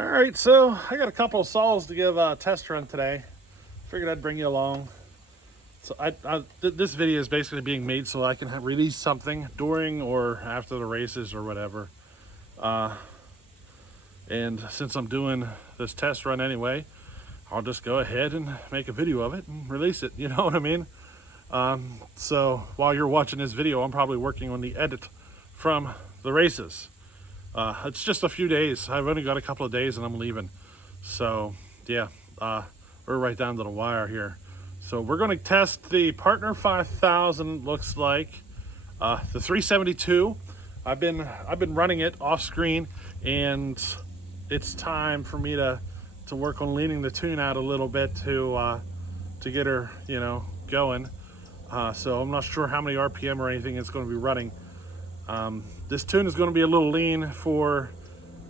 All right, so I got a couple of saws to give a test run today. Figured I'd bring you along. So this video is basically being made so I can release something during or after the races or whatever. And since I'm doing this test run anyway, I'll just go ahead and make a video of it and release it. You know what I mean? So while you're watching this video, I'm probably working on the edit from the races. It's just a few days. I've only got a couple of days and I'm leaving. So yeah, we're right down to the wire here. So we're going to test the Partner 5000. Looks like the 372. I've been running it off screen, and it's time for me to work on leaning the tune out a little bit to get her, going. So I'm not sure how many RPM or anything it's going to be running. This tune is going to be a little lean for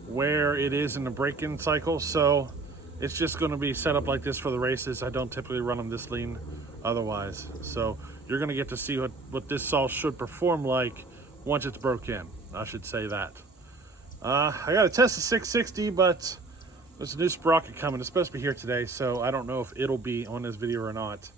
where it is in the break-in cycle, so it's just going to be set up like this for the races. I don't typically run them this lean otherwise. So you're going to get to see what this saw should perform like once it's broke in. I should say that. I got to test the 660, but there's a new sprocket coming. It's supposed to be here today, so I don't know if it'll be on this video or not.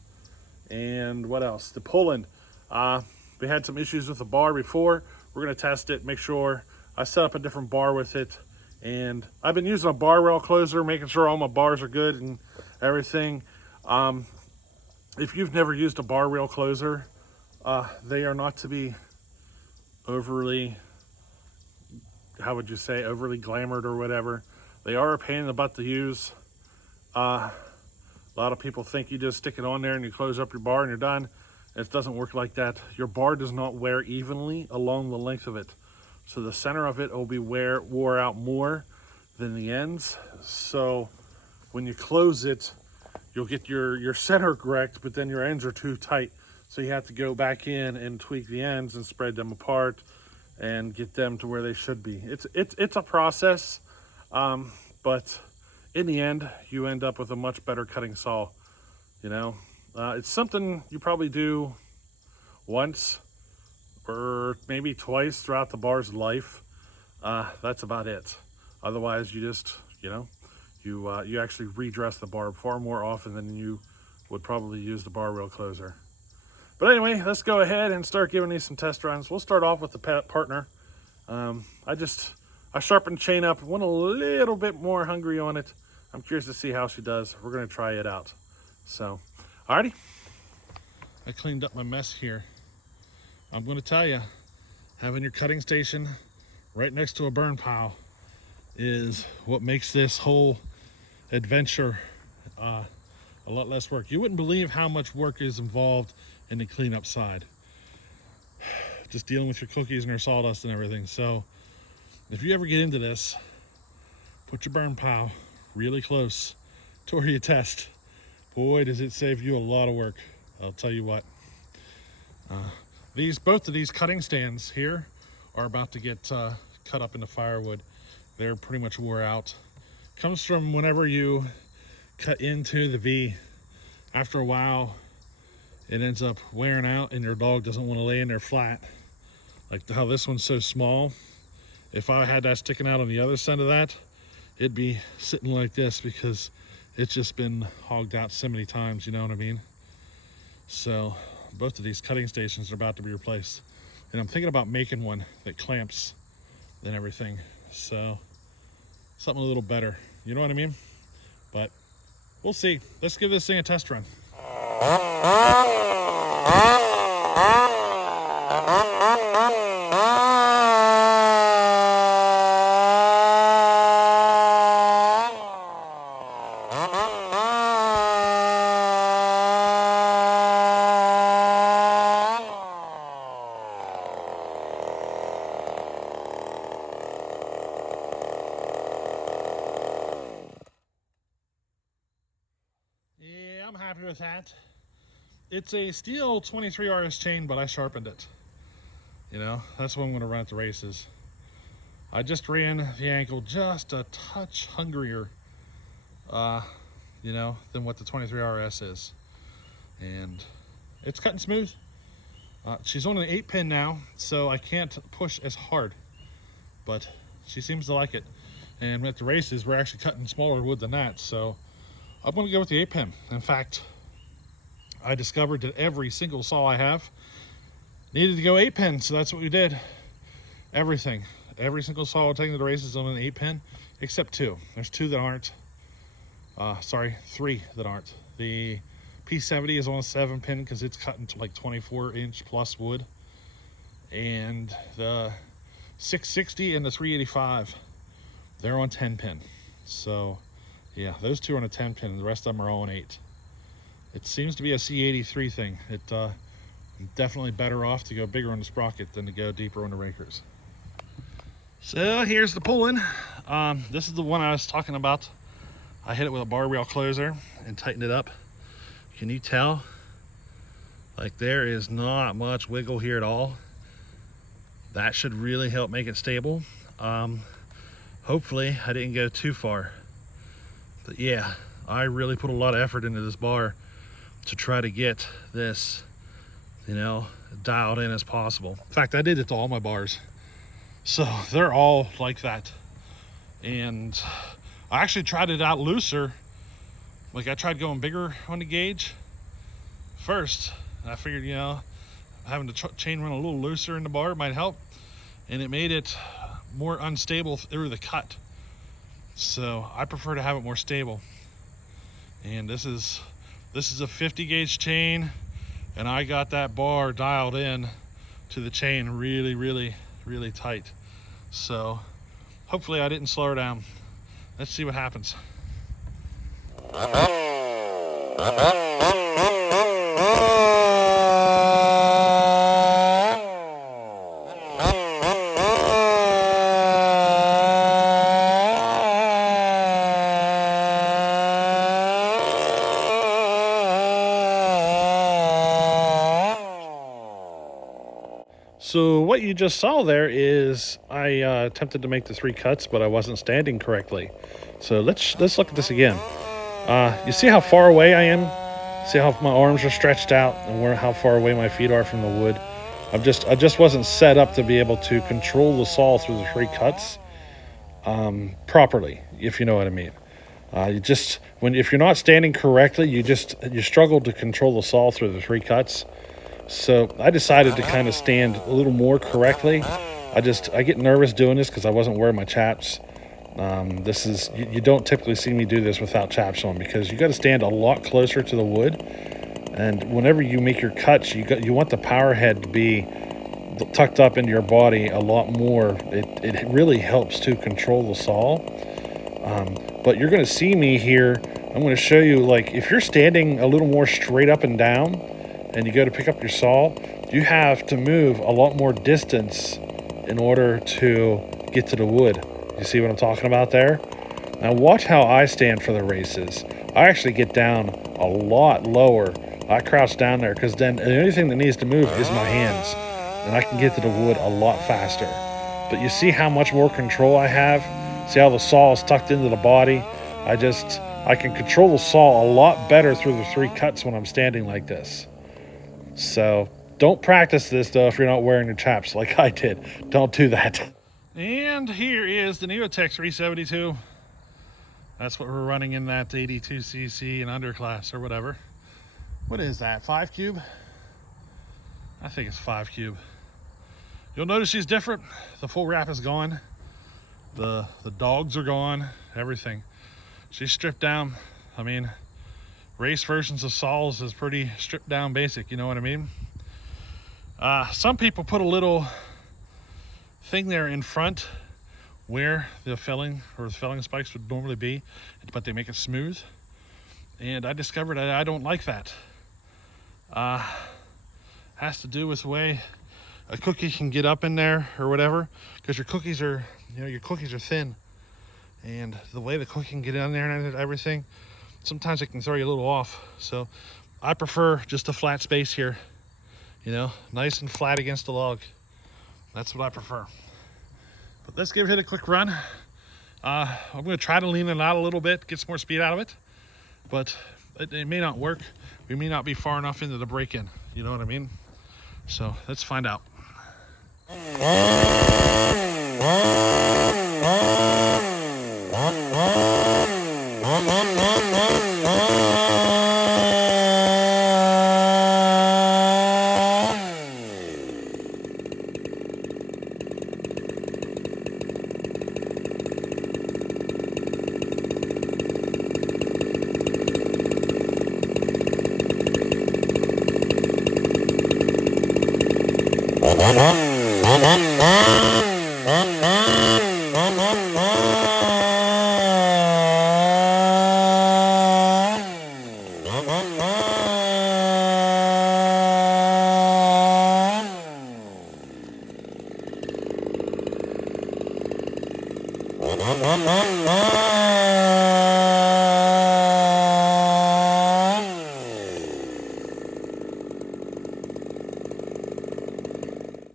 And what else? The pulling. We had some issues with the bar before. We're going to test it, make sure. I set up a different bar with it, and I've been using a bar rail closer, making sure all my bars are good and everything. If you've never used a bar rail closer, they are not to be overly, how would you say, overly glamored or whatever. They are a pain in the butt to use. A lot of people think you just stick it on there and you close up your bar and you're done. It doesn't work like that. Your bar does not wear evenly along the length of it. So the center of it will be wore out more than the ends. So when you close it, you'll get your center correct, but then your ends are too tight. So you have to go back in and tweak the ends and spread them apart and get them to where they should be. It's a process, but in the end, you end up with a much better cutting saw, It's something you probably do once or maybe twice throughout the bar's life. That's about it. Otherwise, you just, you actually redress the bar far more often than you would probably use the bar rail closer. But anyway, let's go ahead and start giving these some test runs. We'll start off with the Partner. I sharpened the chain up, went a little bit more hungry on it. I'm curious to see how she does. We're going to try it out. So, alrighty. I cleaned up my mess here. I'm going to tell you, having your cutting station right next to a burn pile is what makes this whole adventure a lot less work. You wouldn't believe how much work is involved in the cleanup side. Just dealing with your cookies and your sawdust and everything. So if you ever get into this, put your burn pile really close to where you test. Boy, does it save you a lot of work. I'll tell you what. Both of these cutting stands here are about to get cut up into firewood. They're pretty much wore out. Comes from whenever you cut into the V. After a while, it ends up wearing out and your dog doesn't want to lay in there flat. Like how this one's so small. If I had that sticking out on the other side of that, it'd be sitting like this because it's just been hogged out so many times, you know what I mean? So both of these cutting stations are about to be replaced. And I'm thinking about making one that clamps and everything. So something a little better, you know what I mean? But we'll see. Let's give this thing a test run. Yeah, I'm happy with that. It's a steel 23 RS chain, but I sharpened it. That's what I'm going to run at the races. I just ran the ankle just a touch hungrier, than what the 23 RS is. And it's cutting smooth. She's on an 8-pin now, so I can't push as hard, but she seems to like it. And at the races, we're actually cutting smaller wood than that. So I'm going to go with the 8-pin. In fact, I discovered that every single saw I have needed to go 8-pin. So that's what we did. Everything. Every single saw we're taking to the races is on an 8-pin, except 2. There's 2 that aren't. Sorry, 3 that aren't. The P70 is on a 7-pin because it's cutting to like 24-inch plus wood. And the 660 and the 385, they're on 10-pin. So yeah, those 2 are on a 10-pin and the rest of them are all on 8. It seems to be a C83 thing. Definitely better off to go bigger on the sprocket than to go deeper on the rakers. So here's the pulling. This is the one I was talking about. I hit it with a bar rail closer and tightened it up. Can you tell? Like, there is not much wiggle here at all. That should really help make it stable. Hopefully I didn't go too far. But yeah, I really put a lot of effort into this bar to try to get this, you know, dialed in as possible. In fact, I did it to all my bars. So they're all like that. And I actually tried it out looser. Like, I tried going bigger on the gauge first. And I figured, you know, having the chain run a little looser in the bar might help. And it made it more unstable through the cut. So I prefer to have it more stable. And this is a 50 gauge chain, and I got that bar dialed in to the chain really, really, really tight. So hopefully I didn't slow her down. Let's see what happens. So what you just saw there is I attempted to make the 3 cuts, but I wasn't standing correctly. So let's look at this again. You see how far away I am? See how my arms are stretched out and how far away my feet are from the wood? I just wasn't set up to be able to control the saw through the 3 cuts properly, if you know what I mean. If you're not standing correctly, you struggle to control the saw through the 3 cuts. So I decided to kind of stand a little more correctly. I get nervous doing this because I wasn't wearing my chaps. You don't typically see me do this without chaps on, because you got to stand a lot closer to the wood. And whenever you make your cuts, you want the power head to be tucked up into your body a lot more. It really helps to control the saw. But you're going to see me here. I'm going to show you, like, if you're standing a little more straight up and down and you go to pick up your saw, you have to move a lot more distance in order to get to the wood. You see what I'm talking about there? Now watch how I stand for the races. I actually get down a lot lower. I crouch down there because then the only thing that needs to move is my hands, and I can get to the wood a lot faster. But you see how much more control I have? See how the saw is tucked into the body? I can control the saw a lot better through the 3 cuts when I'm standing like this. So don't practice this though if you're not wearing your chaps like I did. Don't do that. And here is the Neotech 372. That's what we're running in that 82cc and underclass or whatever. What is that, 5 cube? I think it's 5 cube. You'll notice she's different. The full wrap is gone. The dogs are gone, everything. She's stripped down. I mean, race versions of saws is pretty stripped down basic, you know what I mean? Some people put a little thing there in front where the felling spikes would normally be, but they make it smooth. And I discovered I don't like that. Has to do with the way a cookie can get up in there or whatever, because your cookies are thin, and the way the cookie can get in there and everything, sometimes it can throw you a little off. So I prefer just a flat space here, you know, nice and flat against the log. That's what I prefer. But let's give it a quick run. I'm going to try to lean it out a little bit, get some more speed out of it, but it may not work. We may not be far enough into the break-in, you know what I mean? So let's find out.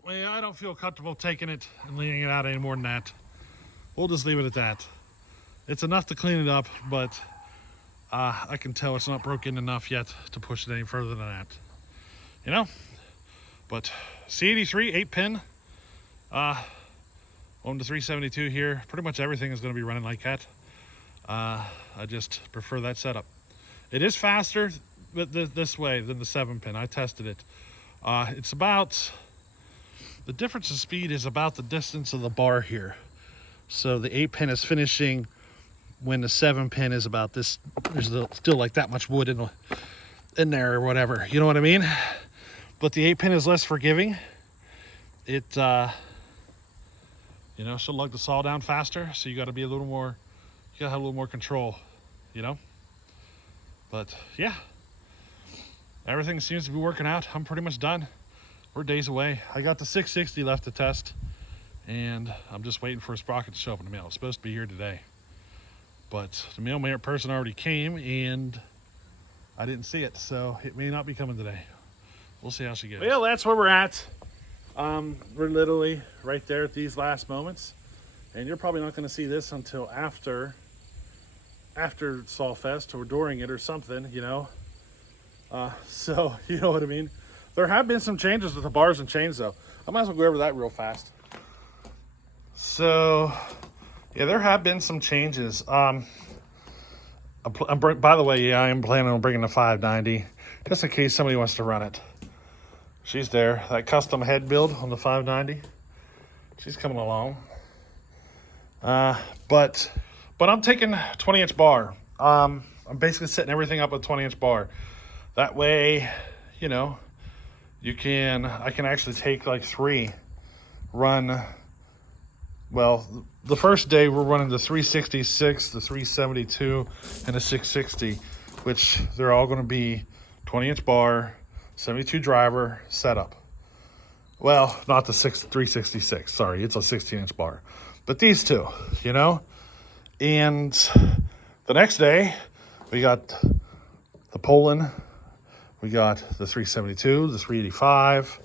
Well, I don't feel comfortable taking it and leaning it out any more than that. We'll just leave it at that. It's enough to clean it up, but I can tell it's not broken enough yet to push it any further than that. You know? But C83 8-pin, on the 372 here, pretty much everything is going to be running like that. I just prefer that setup. It is faster this way than the 7-pin. I tested it. It's about, the difference in speed is about the distance of the bar here. So the 8-pin is finishing when the 7-pin is about this. There's still like that much wood in there or whatever. You know what I mean? But the 8-pin is less forgiving. It, you know, she'll lug the saw down faster. So you got to be a little more, you got to have a little more control, you know? But yeah, everything seems to be working out. I'm pretty much done. We're days away. I got the 660 left to test, and I'm just waiting for a sprocket to show up in the mail. It's supposed to be here today, but the mailman person already came and I didn't see it, so it may not be coming today. We'll see how she goes. Well, that's where we're at. We're literally right there at these last moments, and you're probably not going to see this until after Sawfest or during it or something, you know. So you know what I mean. There have been some changes with the bars and chains, though. I might as well go over that real fast. So yeah, there have been some changes. By the way, yeah, I am planning on bringing the 590 just in case somebody wants to run it. She's there. That custom head build on the 590. She's coming along. But I'm taking 20-inch bar. I'm basically setting everything up with 20-inch bar. That way, you know, I can actually take like 3, run. Well, the first day we're running the 366, the 372, and the 660, which they're all going to be 20-inch bar, 72 driver setup. Well, not the 366, sorry, it's a 16-inch bar. But these two, you know? And the next day, we got the Poland, we got the 372, the 385,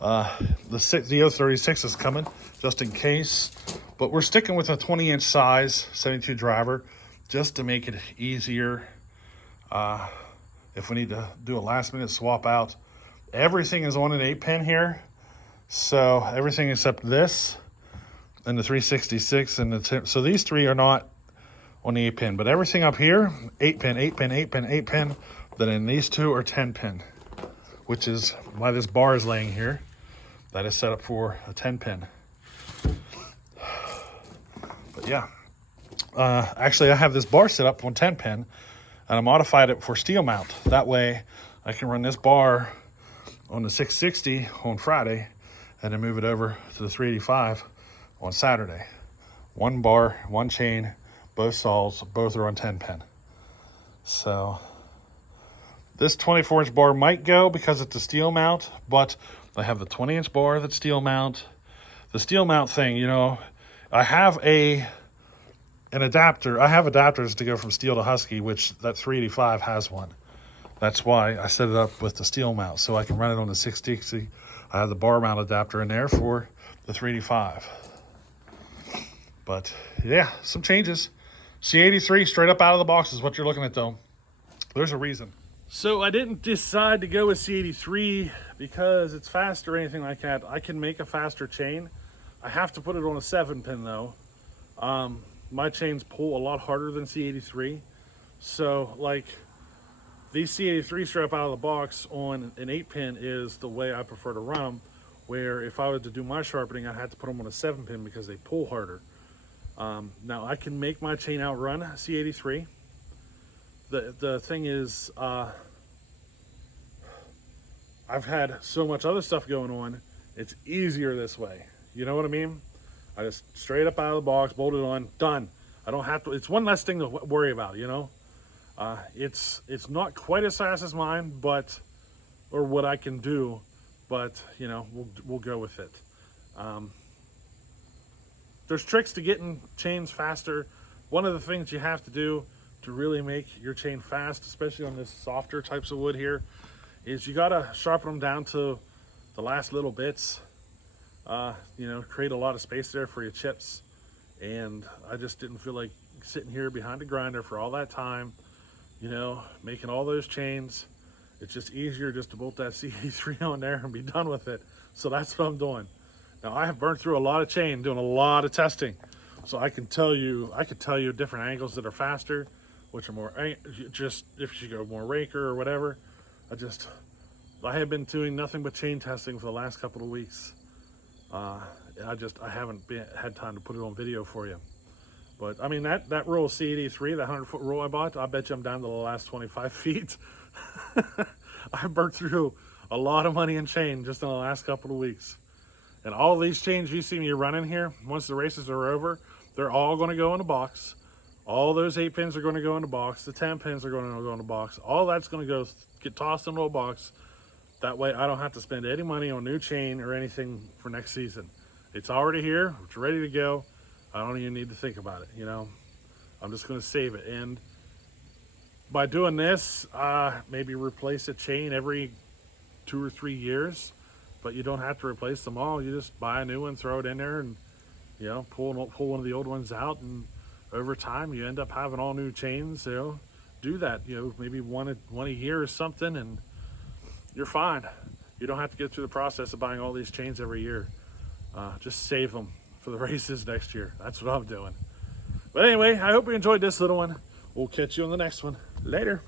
the 036 is coming, just in case. But we're sticking with a 20-inch size, 72 driver, just to make it easier. If we need to do a last-minute swap out. Everything is on an 8-pin here. So everything except this and the 366 and the so these 3 are not on the 8-pin, but everything up here, 8-pin, 8-pin, 8-pin, 8-pin. Then in these 2 are 10-pin, which is why this bar is laying here. That is set up for a 10-pin. But yeah, actually I have this bar set up on 10-pin, and I modified it for steel mount. That way I can run this bar on the 660 on Friday and then move it over to the 385 on Saturday. 1 bar, 1 chain, both saws, both are on 10-pin. So this 24-inch bar might go because it's a steel mount, but I have the 20-inch bar that's steel mount. The steel mount thing, you know, I have an adapter. I have adapters to go from steel to husky, which that 385 has one. That's why I set it up with the steel mount, so I can run it on the 660. I have the bar mount adapter in there for the 385. But yeah, some changes. C83 straight up out of the box is what you're looking at, though. There's a reason. So I didn't decide to go with C83 because it's fast or anything like that. I can make a faster chain. I have to put it on a 7-pin though. my chains pull a lot harder than C83. So like these C83 strap out of the box on an 8-pin is the way I prefer to run them, where if I were to do my sharpening, I'd have to put them on a 7-pin because they pull harder. Now I can make my chain outrun C83. The thing is, I've had so much other stuff going on, it's easier this way. You know what I mean? I just straight up out of the box, bolt it on, done. I don't have to, it's one less thing to worry about, you know? It's not quite as fast as mine, but, or what I can do, but you know, we'll go with it. There's tricks to getting chains faster. One of the things you have to do to really make your chain fast, especially on this softer types of wood here, is you gotta sharpen them down to the last little bits. You know, create a lot of space there for your chips. And I just didn't feel like sitting here behind a grinder for all that time, you know, making all those chains. It's just easier just to bolt that C83 on there and be done with it. So that's what I'm doing. Now I have burned through a lot of chain doing a lot of testing. So I could tell you different angles that are faster, which are more, just if you go more raker or whatever. I have been doing nothing but chain testing for the last couple of weeks. I haven't had time to put it on video for you. But I mean, that roll of C83, that 100-foot roll I bought, I bet you I'm down to the last 25 feet. I burnt through a lot of money in chain just in the last couple of weeks. And all these chains you see me running here, once the races are over, they're all going to go in a box. All those 8 pins are going to go in the box. The 10 pins are going to go in the box. All that's going to go get tossed into a box. That way I don't have to spend any money on new chain or anything for next season. It's already here. It's ready to go. I don't even need to think about it, you know. I'm just going to save it. And by doing this, maybe replace a chain every 2 or 3 years. But you don't have to replace them all. You just buy a new one, throw it in there, and you know, pull one of the old ones out, and over time you end up having all new chains. You know, do that. You know, maybe one a year or something, and you're fine. You don't have to go through the process of buying all these chains every year. Just save them for the races next year. That's what I'm doing. But anyway, I hope you enjoyed this little one. We'll catch you on the next one. Later.